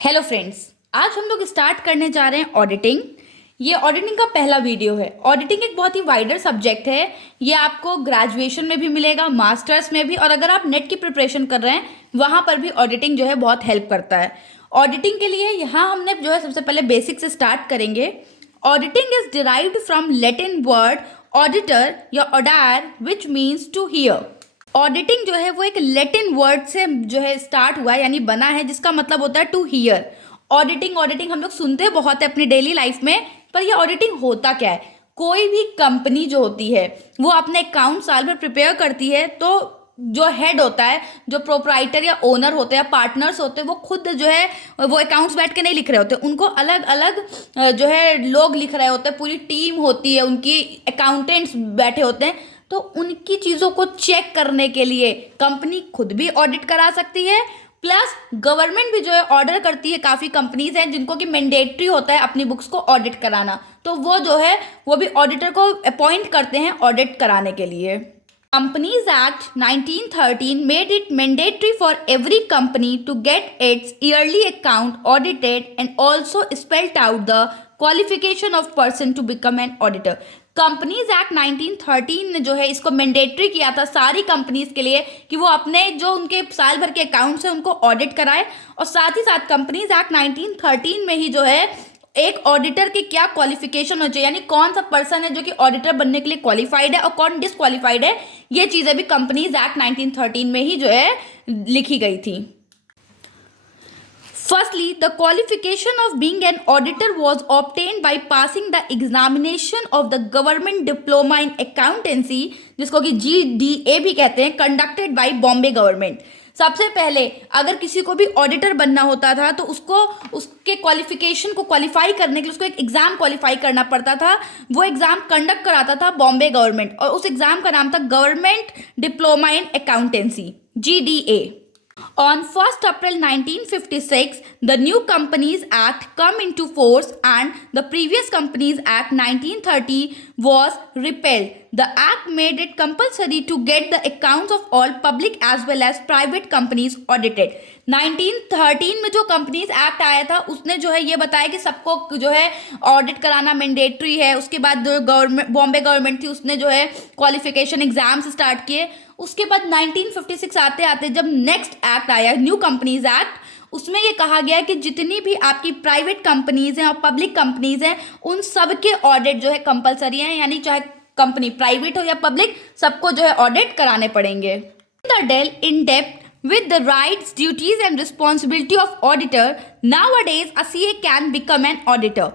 Hello friends, आज हम लोग स्टार्ट करने जा रहे हैं ऑडिटिंग। ये ऑडिटिंग का पहला वीडियो है। ऑडिटिंग एक बहुत ही वाइडर सब्जेक्ट है। ये आपको ग्रेजुएशन में भी मिलेगा, मास्टर्स में भी, और अगर आप नेट की प्रिपरेशन कर रहे हैं वहाँ पर भी ऑडिटिंग जो है बहुत हेल्प करता है। ऑडिटिंग के लिए यहाँ हमने जो है सबसे पहले बेसिक से स्टार्ट करेंगे। Auditing is derived from Latin word auditor या audire which means to hear. Auditing जो है वो एक लैटिन वर्ड से जो है स्टार्ट हुआ है, यानी बना है, जिसका मतलब होता है टू हियर। ऑडिटिंग ऑडिटिंग हम लोग सुनते बहुत है अपनी डेली लाइफ में, पर ये ऑडिटिंग होता क्या है? कोई भी कंपनी जो होती है वो अपने अकाउंट साल भर प्रिपेयर करती है, तो जो हेड होता है, जो प्रोप्राइटर या ओनर होते हैं, पार्टनर्स होते हैं, वो खुद जो है वो अकाउंट्स बैठ के नहीं लिख रहे होते, उनको अलग अलग जो है लोग लिख रहे होते हैं, पूरी टीम होती है, उनकी अकाउंटेंट्स बैठे होते हैं। तो उनकी चीज़ों को चेक करने के लिए कंपनी खुद भी ऑडिट करा सकती है, प्लस गवर्नमेंट भी जो है ऑर्डर करती है। काफ़ी कंपनीज हैं जिनको कि मैंडेटरी होता है अपनी बुक्स को ऑडिट कराना, तो वो जो है वो भी ऑडिटर को अपॉइंट करते हैं ऑडिट कराने के लिए। Companies Act 1913 made it mandatory for every company to get its yearly account audited and also spelled out the qualification of person to become an auditor. Companies act 1913 ने जो है इसको मैंडेटरी किया था सारी कंपनीज के लिए कि वो अपने जो उनके साल भर के अकाउंट्स हैं उनको ऑडिट कराए। और साथ ही साथ कंपनीज एक्ट 1913 में ही जो है एक ऑडिटर की क्या क्वालिफिकेशन हो चाहिए, यानी कौन सा पर्सन है जो कि ऑडिटर बनने के लिए क्वालिफाइड है और कौन डिसक्वालिफाइड है, ये चीज़ें भी कंपनीज एक्ट 1913 में ही जो है लिखी गई थी। Firstly, the qualification of being an auditor was obtained by passing the examination of the government diploma in accountancy, जिसको कि GDA भी कहते हैं, conducted by बॉम्बे गवर्नमेंट। सबसे पहले अगर किसी को भी ऑडिटर बनना होता था तो उसको उसके क्वालिफिकेशन को क्वालिफाई करने के लिए उसको एक एग्जाम क्वालिफाई करना पड़ता था। वो एग्जाम कंडक्ट कराता था बॉम्बे गवर्नमेंट, और उस एग्जाम का नाम था government diploma in accountancy, GDA। On 1st April 1956, the New Companies Act come into force and the previous Companies Act 1930 was repealed. The act made it compulsory to get the accounts of all public as well as private companies audited. 1913 में जो companies act आया था उसने जो है ये बताया कि सबको जो है ऑडिट कराना मैंडेटरी है। उसके बाद जो गवर्नमेंट बॉम्बे गवर्नमेंट थी उसने जो है क्वालिफिकेशन एग्जाम्स स्टार्ट किए। उसके बाद 1956 आते आते जब नेक्स्ट एक्ट आया, न्यू कंपनीज एक्ट, उसमें ये कहा गया कि जितनी भी आपकी प्राइवेट कंपनीज हैं और पब्लिक कंपनीज हैं उन सब के ऑडिट जो है कंपलसरी हैं, यानी चाहे कंपनी प्राइवेट हो या पब्लिक, सबको जो है ऑडिट कराने पड़ेंगे। The deal in depth with the rights, duties and responsibility of auditor, nowadays a CA can become an auditor।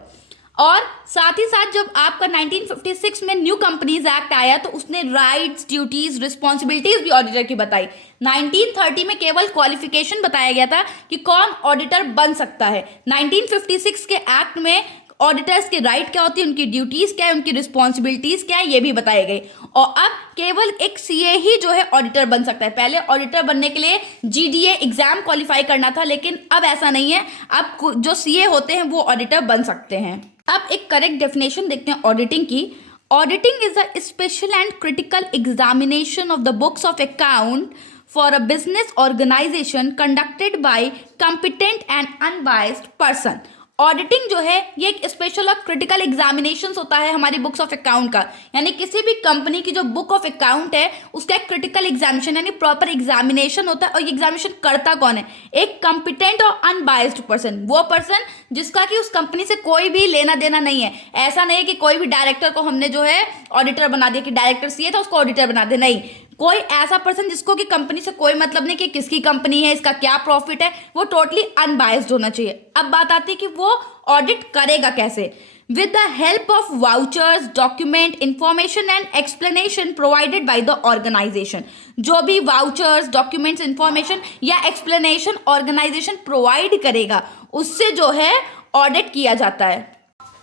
और साथ ही साथ जब आपका 1956 में न्यू कंपनीज एक्ट आया तो उसने राइट्स, ड्यूटीज, रिस्पॉन्सिबिलिटीज भी ऑडिटर की बताई। 1930 में केवल क्वालिफिकेशन बताया गया था कि कौन ऑडिटर बन सकता है। 1956 के एक्ट में ऑडिटर्स की राइट क्या होती है, उनकी ड्यूटीज क्या है, उनकी रिस्पॉन्सिबिलिटीज क्या है, ये भी बताए गए। और अब केवल एक सीए ही जो है ऑडिटर बन सकता है। पहले ऑडिटर बनने के लिए जीडीए एग्जाम क्वालिफाई करना था, लेकिन अब ऐसा नहीं है। अब जो सीए होते हैं वो ऑडिटर बन सकते हैं। अब एक करेक्ट डेफिनेशन देखते हैं ऑडिटिंग की। Auditing is a special and critical examination of the books of account for a business organization conducted by competent and unbiased person. Auditing जो है ये एक स्पेशल और क्रिटिकल एग्जामिनेशन होता है हमारी बुक्स ऑफ अकाउंट का, यानी किसी भी कंपनी की जो बुक ऑफ अकाउंट है उसका एक क्रिटिकल एग्जामिनेशन यानी प्रॉपर एग्जामिनेशन होता है। और ये एग्जामिनेशन करता कौन है? एक कॉम्पिटेंट और अनबायस्ड पर्सन, वो पर्सन जिसका कि उस कंपनी से कोई भी लेना देना नहीं है। ऐसा नहीं है कि कोई भी डायरेक्टर को हमने जो है ऑडिटर बना दिया कि डायरेक्टर सीए था उसको ऑडिटर बना दे, नहीं। कोई ऐसा पर्सन जिसको कि कंपनी से कोई मतलब नहीं कि किसकी कंपनी है, इसका क्या प्रॉफिट है, वो टोटली अनबायस्ड होना चाहिए। अब बात आती है कि वो ऑडिट करेगा कैसे। With the help of vouchers, document, information and explanation provided by the organization. जो भी वाउचर्स, डॉक्यूमेंट्स, इंफॉर्मेशन या एक्सप्लेनेशन ऑर्गेनाइजेशन प्रोवाइड करेगा उससे जो है ऑडिट किया जाता है।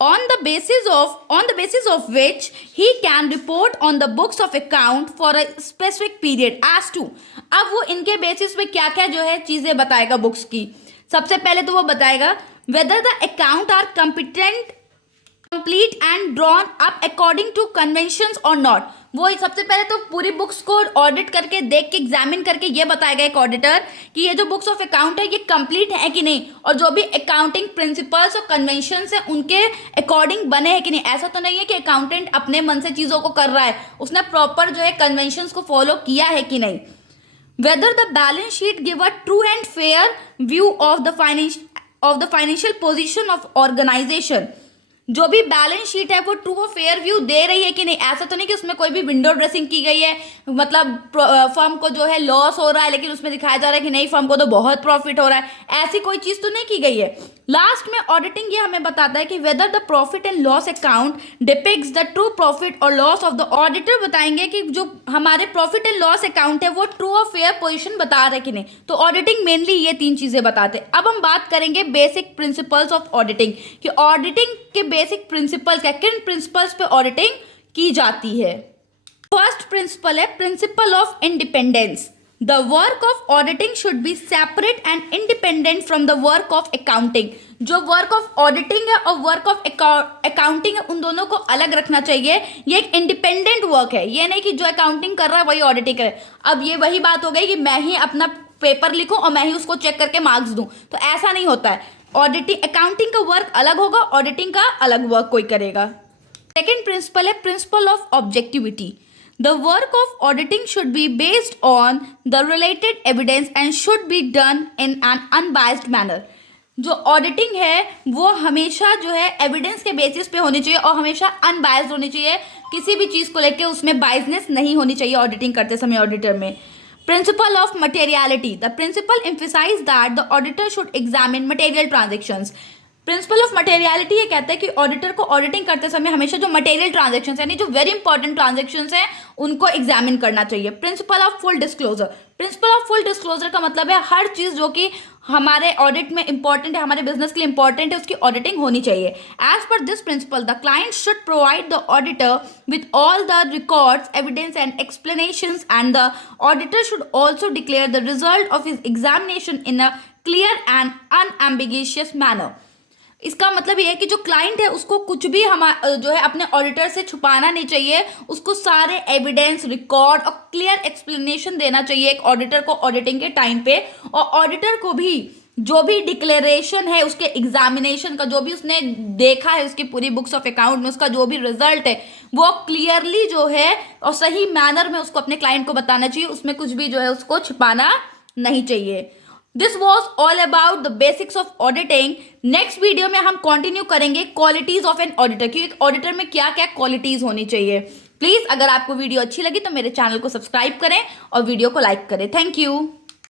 on the basis of which he can report on the books of account for a specific period as to। अब वो इनके बेसिस पे क्या क्या जो है चीज़ें बताएगा बुक्स की। सबसे पहले तो वो बताएगा whether the account are complete and drawn up according to conventions or not। वो सबसे पहले तो पूरी बुक्स को ऑडिट करके देख के एग्जामिन करके ये बताएगा एक ऑडिटर कि ये जो बुक्स ऑफ अकाउंट है ये कंप्लीट है कि नहीं, और जो भी अकाउंटिंग प्रिंसिपल्स और कन्वेंशंस है उनके अकॉर्डिंग बने हैं कि नहीं। ऐसा तो नहीं है कि अकाउंटेंट अपने मन से चीज़ों को कर रहा है, उसने प्रॉपर जो है कन्वेंशंस को फॉलो किया है कि नहीं। Whether the balance sheet give a true and fair view of the financial position of organization. जो भी बैलेंस शीट है वो ट्रू और फेयर व्यू दे रही है कि नहीं। ऐसा तो नहीं कि उसमें कोई भी विंडो ड्रेसिंग की गई है, मतलब फर्म को जो है लॉस हो रहा है लेकिन उसमें दिखाया जा रहा है कि नहीं फर्म को तो बहुत प्रॉफिट हो रहा है, ऐसी कोई चीज़ तो नहीं की गई है। लास्ट में ऑडिटिंग ये हमें बताता है कि whether the profit and loss account depicts the true profit और लॉस ऑफ द ऑडिटर बताएंगे कि जो हमारे प्रॉफिट एंड लॉस अकाउंट है वो ट्रू और फेयर पोजीशन बता रहे कि नहीं। तो ऑडिटिंग मेनली ये 3 चीजें बताते हैं। अब हम बात करेंगे बेसिक प्रिंसिपल्स ऑफ ऑडिटिंग कि ऑडिटिंग के बेसिक प्रिंसिपल्स क्या, किन प्रिंसिपल्स पे ऑडिटिंग की जाती है। फर्स्ट प्रिंसिपल है principle of independence. The work of auditing should be separate and independent from the work of accounting। जो वर्क ऑफ ऑडिटिंग है और वर्क ऑफ अकाउंटिंग है उन दोनों को अलग रखना चाहिए। ये एक इंडिपेंडेंट वर्क है, ये नहीं कि जो अकाउंटिंग कर रहा है वही ऑडिटिंग करे। अब ये वही बात हो गई कि मैं ही अपना पेपर लिखूं और मैं ही उसको चेक करके मार्क्स दूं, तो ऐसा नहीं होता है। ऑडिटिंग अकाउंटिंग का वर्क अलग होगा, ऑडिटिंग का अलग वर्क कोई करेगा। सेकेंड प्रिंसिपल है principle of objectivity. The work of auditing should be based on the related evidence and should be done in an unbiased manner। जो ऑडिटिंग है वो हमेशा जो है एविडेंस के बेसिस पे होनी चाहिए और हमेशा अनबायस्ड होनी चाहिए। किसी भी चीज़ को लेकर उसमें बायसनेस नहीं होनी चाहिए ऑडिटिंग करते समय ऑडिटर में। Principle of materiality. The principle emphasize that the auditor should examine material transactions. Principle of materiality ये कहता है कि ऑडिटर को ऑडिटिंग करते समय हमेशा जो मटेरियल ट्रांजेक्शंस यानी जो वेरी इंपॉर्टेंट ट्रांजेक्शंस हैं उनको एग्जामिन करना चाहिए। Principle of full disclosure. Principle of full disclosure का मतलब है हर चीज़ जो कि हमारे ऑडिट में इंपॉर्टेंट है, हमारे बिजनेस के लिए इंपॉर्टेंट है, उसकी ऑडिटिंग होनी चाहिए। As per this principle the client should provide the auditor with all the records evidence and explanations and the auditor should also declare the result of his examination in a clear and unambiguous manner. इसका मतलब ये है कि जो client है उसको कुछ भी जो है अपने ऑडिटर से छुपाना नहीं चाहिए, उसको सारे एविडेंस रिकॉर्ड और क्लियर एक्सप्लेनेशन देना चाहिए एक ऑडिटर को ऑडिटिंग के टाइम पे। और ऑडिटर को भी जो भी डिक्लेरेशन है उसके एग्जामिनेशन का, जो भी उसने देखा है उसकी पूरी बुक्स ऑफ अकाउंट में, उसका जो भी रिजल्ट है वो क्लियरली जो है और सही मैनर में उसको अपने क्लाइंट को बताना चाहिए, उसमें कुछ भी जो है उसको छुपाना नहीं चाहिए। This was all about the basics of auditing. Next video में हम कंटिन्यू करेंगे क्वालिटीज ऑफ एन ऑडिटर कि एक ऑडिटर में क्या क्या क्वालिटीज होनी चाहिए। प्लीज अगर आपको वीडियो अच्छी लगी तो मेरे चैनल को सब्सक्राइब करें और वीडियो को लाइक करें। Thank you.